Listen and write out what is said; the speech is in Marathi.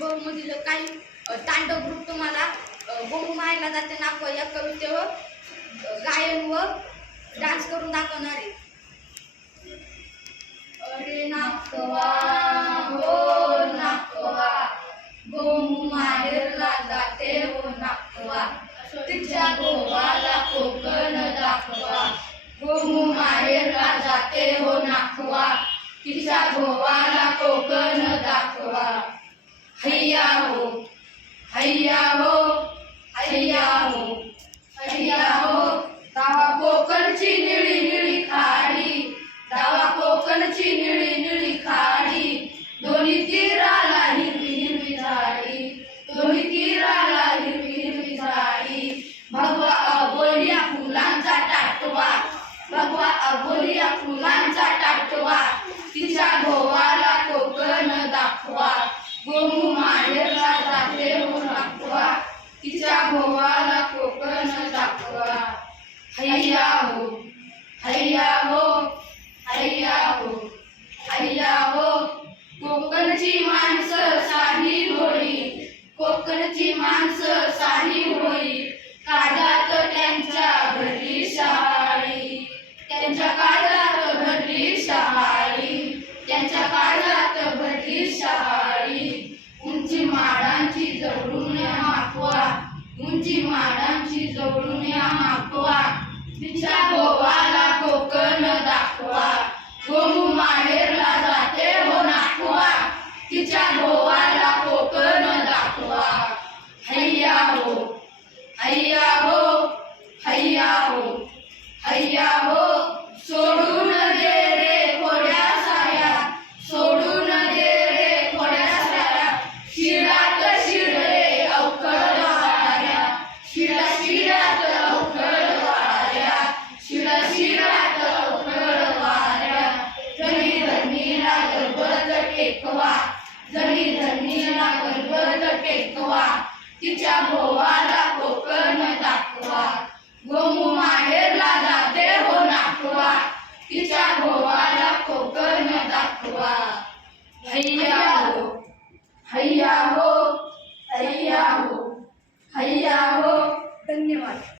मधील काही तांडव ग्रुप तुम्हाला गोमू मायला जाते नाकवा या कवितेवर गायन व डान्स करून दाखवणार आहे. अरे नाकवा हो नाकवा, गोमू माहेरला जाते हो नाकवा, तिच्या गोवाला कोकण दाखवा. गोमू माहेरला जाते हो नाकवा, तिच्या गोवाला कोकण दाखवा. हैया हो हैया हो हैया हो हैया हो, दावा कोकणची निळी निळी खाडी, दावा कोकणची निळी निळी खाडी. दोन्ही तीराला हिरवी हिरवी झाडी, दोन्ही तीराला हिरवी हिरवी झाडी. भगवा अबोलिया फुलांचा टाटवा, भगवा अबोलिया फुलांचा टाटवा, तिच्या गोवाला कोकण दाखवा. गोमू माहेरला जाते हो नाकवा, तिच्या गोवाला कोकण दाखवा. हैया हो हैया हो हैया हो हैया हो, कोकणची माणसं साधी भोळी, कोकणची माणसं साधी भोळी. काळजात त्यांच्या भरली शहाळी, त्यांच्या काळजात भरली शहाळी, त्यांच्या काळजात भरली शहाळी. उंची माडांची जवळून मागवा, उंची माडांची जवळून मागवा, तिच्या गोवाला कोकण दाखवा. गोमू माहेरला जाते हो नाकवा, तिच्या गोवाला कोकण दाखवा. हैया हो हैया हो हैया हो हैया हो, सोडून दे रे खोड्या साया, सोडून दे रे खोड्या साया. शिडात शिडले अवकळ वाऱ्या, शिडा शिडात अवकळ वाऱ्या, शिडा शिडात अवकळ वाऱ्या. जणी धरणीला गर्भत टेकवा, जणी धरणीला गर्भत टेकवा, तिच्या गोवाला कोकण दाखवा. गोमू माहेरला जाते हो नाकवा, तिच्या गोवाला कोकण दाखवा. हैया हो हैया हो हैया हो हैया हो. धन्यवाद.